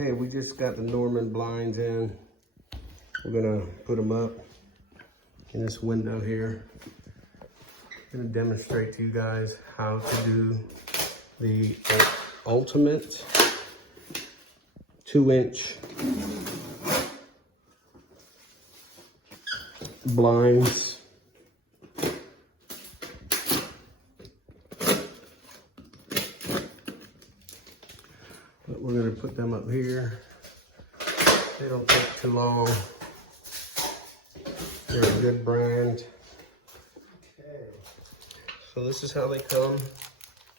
Okay, we just got the Norman blinds in. We're gonna put them up in this window here. I'm gonna demonstrate to you guys how to do the ultimate 2-inch blinds. But we're gonna put them up here. They don't take too long. They're a good brand. Okay. So this is how they come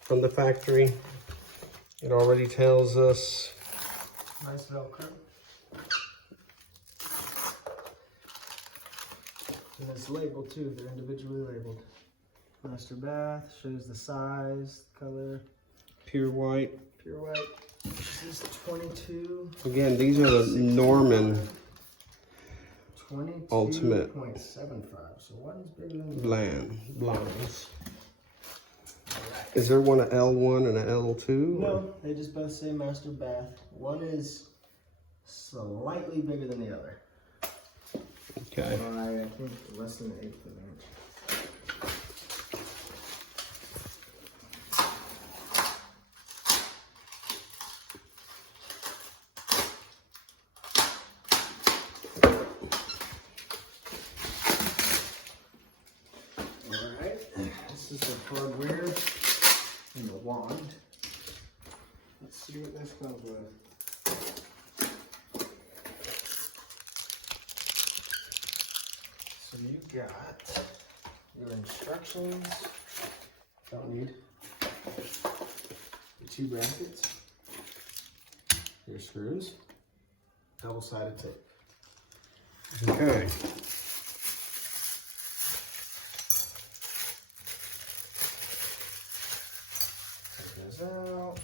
from the factory. It already tells us. Nice Velcro. And it's labeled too, they're individually labeled. Master bath, shows the size, color. Pure white. Pure white. This is 22. Again, these are the Norman 22.75. Ultimate. So one's bigger than the blinds. Is there one, an L1 and an L2? No, they just both say master bath. One is slightly bigger than the other. Okay. By, I think, less than 1/8 of an inch. This is the hardware and the wand. Let's see what this comes with. So you got your instructions. Don't need your 2 brackets, your screws, double-sided tape. Okay. Out.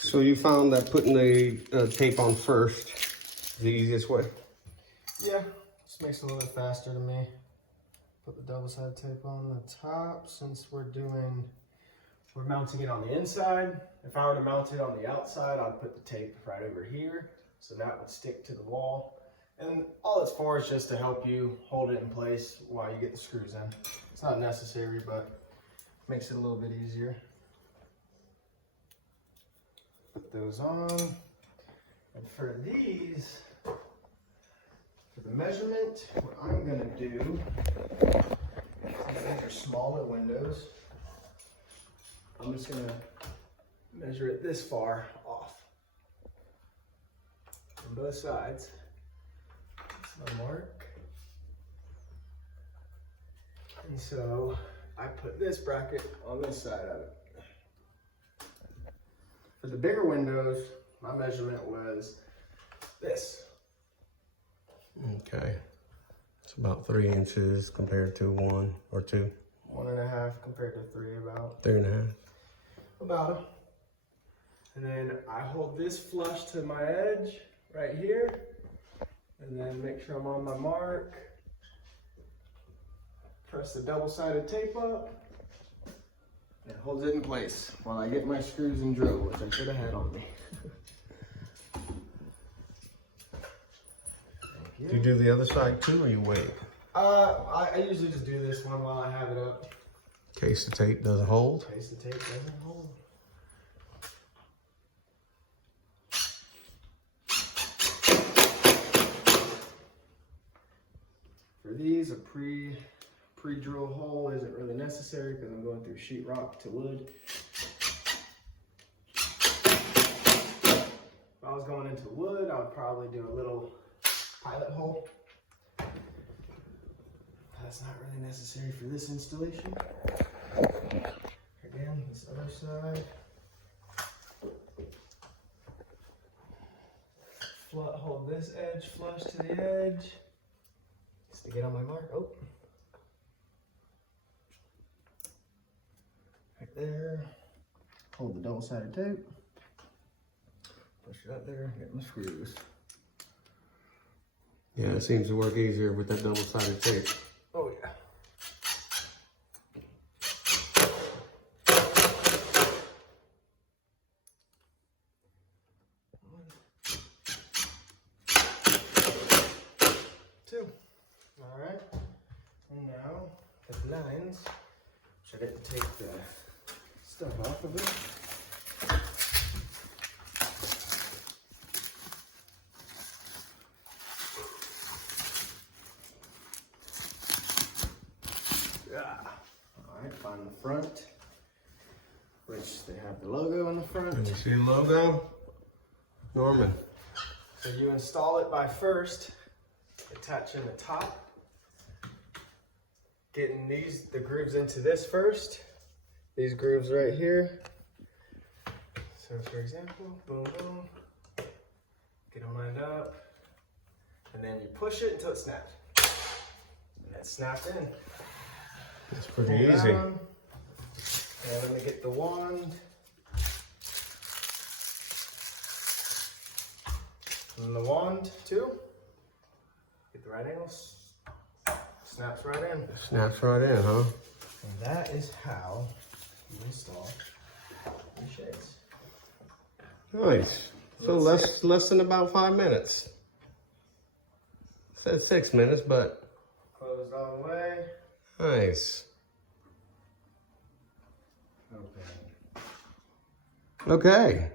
So you found that putting the tape on first is the easiest way? Yeah, just makes it a little bit faster to me. Put the double-sided tape on the top since we're mounting it on the inside. If I were to mount it on the outside, I'd put the tape right over here, so that would stick to the wall. And all it's for is just to help you hold it in place while you get the screws in. It's not necessary, but makes it a little bit easier. Put those on. And for these, for the measurement, what I'm gonna do, since these are smaller windows, I'm just gonna measure it this far off on both sides. That's my mark. And so I put this bracket on this side of it. For the bigger windows, my measurement was this. Okay. It's about 3 inches compared to 1 or 2. 1.5 compared to 3 about. 3.5. About. And then I hold this flush to my edge right here. And then make sure I'm on my mark. Press the double-sided tape up. And it holds it in place while I get my screws and drill, which I should have had on me. Do you do the other side too, or you wait? I usually just do this one while I have it up. In case the tape doesn't hold? In case the tape doesn't hold. For these, a pre-drill hole isn't really necessary because I'm going through sheetrock to wood. If I was going into wood, I would probably do a little pilot hole. That's not really necessary for this installation. Again, this other side. Hold this edge flush to the edge. Just to get on my mark. Oh. Right there. Hold the double-sided tape. Push it up there, get my screws. Yeah, it seems to work easier with that double-sided tape. Oh yeah. the blinds, which I didn't take the stuff off of it. Alright, find the front, which they have the logo on the front. Can you see the logo? Norman. So you install it by first attaching the top, getting the grooves into this first. These grooves right here. So for example, boom, boom, get them lined up, and then you push it until it snaps. And that's snapped in. It's pretty Pull easy. down, and let me get the wand. And the wand too. Get the right angles. Snaps right in. Snaps right in, huh? And that is how you install your shades. Nice. So less than about 5 minutes. Said 6 minutes, but Closed all the way. nice. Open. Okay.